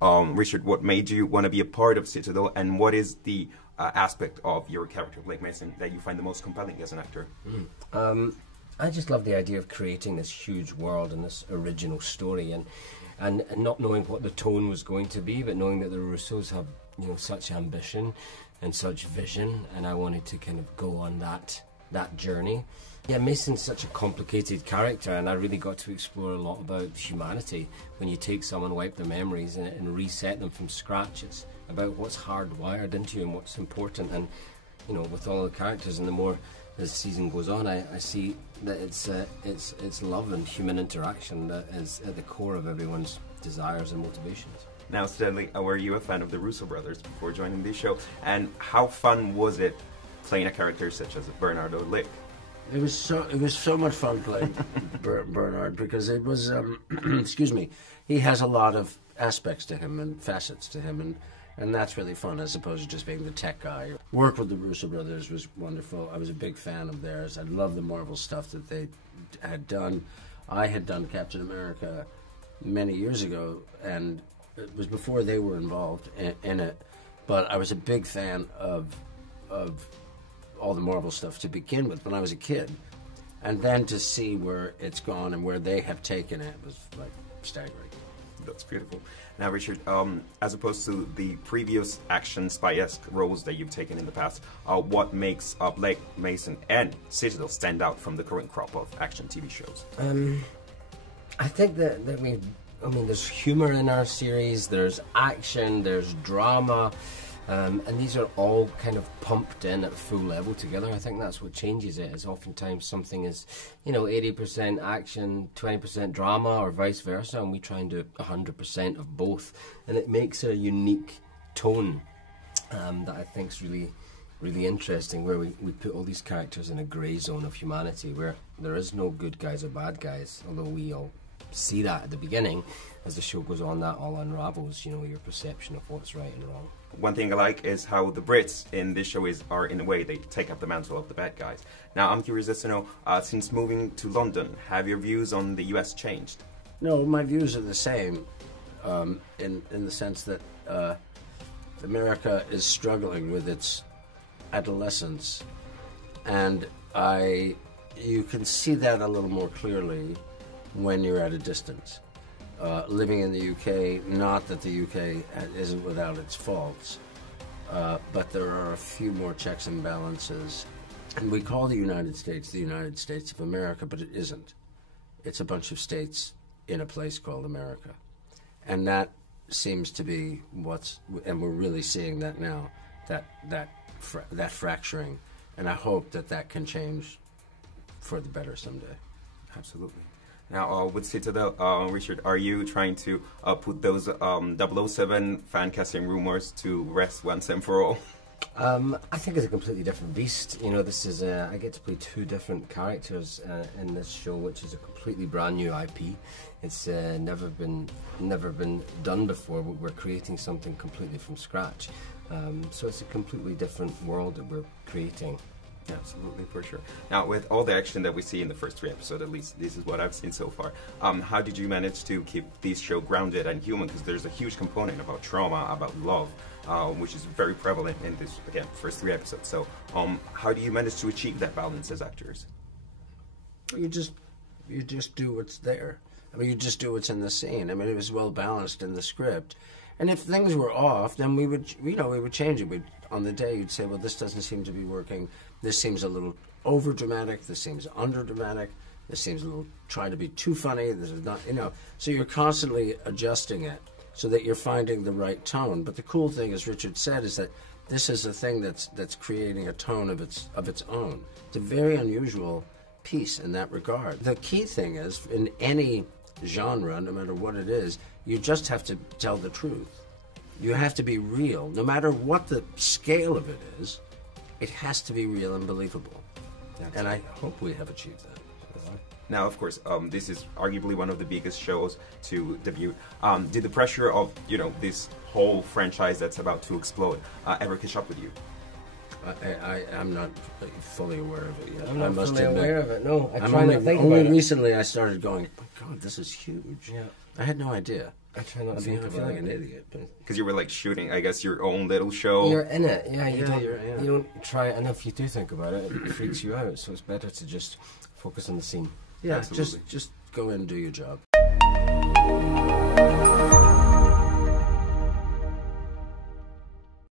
Richard, what made you want to be a part of Citadel, and what is the aspect of your character, Blake Mason, that you find the most compelling as an actor? I just love the idea of creating this huge world and this original story, and not knowing what the tone was going to be, but knowing that the Russos have, you know, such ambition and such vision, and I wanted to kind of go on that journey. Yeah, Mason's such a complicated character, and I really got to explore a lot about humanity. When you take someone, wipe their memories, and reset them from scratch, it's about what's hardwired into you and what's important. And you know, with all the characters, and the more as the season goes on, I see that it's love and human interaction that is at the core of everyone's desires and motivations. Now, Stanley, were you a fan of the Russo brothers before joining this show? And how fun was it playing a character such as Bernardo Lick? It was so much fun playing Bernard, because it was excuse me, he has a lot of aspects to him and facets to him, and that's really fun, as opposed to just being the tech guy. Work with the Russo brothers was wonderful. I was a big fan of theirs. I love the Marvel stuff that they had done. I had done Captain America many years ago, and it was before they were involved in it, but I was a big fan of all the Marvel stuff to begin with when I was a kid, and then to see where it's gone and where they have taken it was like staggering. That's beautiful. Now, Richard, as opposed to the previous action spy-esque roles that you've taken in the past, what makes Blake Mason and Citadel stand out from the current crop of action TV shows? I think that there's humor in our series, there's action, there's drama, and these are all kind of pumped in at full level together. I think that's what changes it, is oftentimes something is, 80% action, 20% drama, or vice versa, and we try and do 100% of both. And it makes a unique tone that I think is really, really interesting, where we put all these characters in a grey zone of humanity, where there is no good guys or bad guys, although we all see that at the beginning. As the show goes on, that all unravels, your perception of what's right and wrong. One thing I like is how the Brits in this show are, in a way, they take up the mantle of the bad guys. Now, I'm curious as to know, since moving to London, have your views on the US changed? No, my views are the same, in the sense that America is struggling with its adolescence, and you can see that a little more clearly when you're at a distance. Living in the UK, not that the UK isn't without its faults, but there are a few more checks and balances. And we call the United States of America, but it isn't. It's a bunch of states in a place called America. And that seems to be and we're really seeing that now, that fracturing. And I hope that can change for the better someday. Absolutely. Now, with Citadel, Richard, are you trying to put those 007 fan casting rumors to rest once and for all? I think it's a completely different beast. This is I get to play two different characters in this show, which is a completely brand new IP. It's never been done before. We're creating something completely from scratch. So it's a completely different world that we're creating. Absolutely, for sure. Now, with all the action that we see in the first 3 episodes, at least this is what I've seen so far, how did you manage to keep this show grounded and human? Because there's a huge component about trauma, about love, which is very prevalent in this, again, first 3 episodes. So how do you manage to achieve that balance as actors? You just do what's there. You just do what's in the scene. It was well balanced in the script. And if things were off, then we would change it. On the day, you'd say, well, this doesn't seem to be working. This seems a little over-dramatic. This seems under-dramatic. This seems a little trying to be too funny. This is not, So you're constantly adjusting it so that you're finding the right tone. But the cool thing, as Richard said, is that this is a thing that's creating a tone of its own. It's a very unusual piece in that regard. The key thing is, in any genre, no matter what it is, you just have to tell the truth. You have to be real. No matter what the scale of it is, it has to be real and believable. And I hope we have achieved that. Now, of course, this is arguably one of the biggest shows to debut. Did the pressure of, this whole franchise that's about to explode ever catch up with you? I'm not fully aware of it yet. I'm not fully aware of it, no. Only recently I started going, oh my God, this is huge. Yeah. I had no idea. I try not to I think feel about like it. an idiot, but Because you were like shooting, I guess, your own little show. You're in it, yeah. You Yeah, don't, yeah. you don't try it, and if you do think about it, it freaks you out. So it's better to just focus on the scene. yeah, Absolutely. just go in and do your job.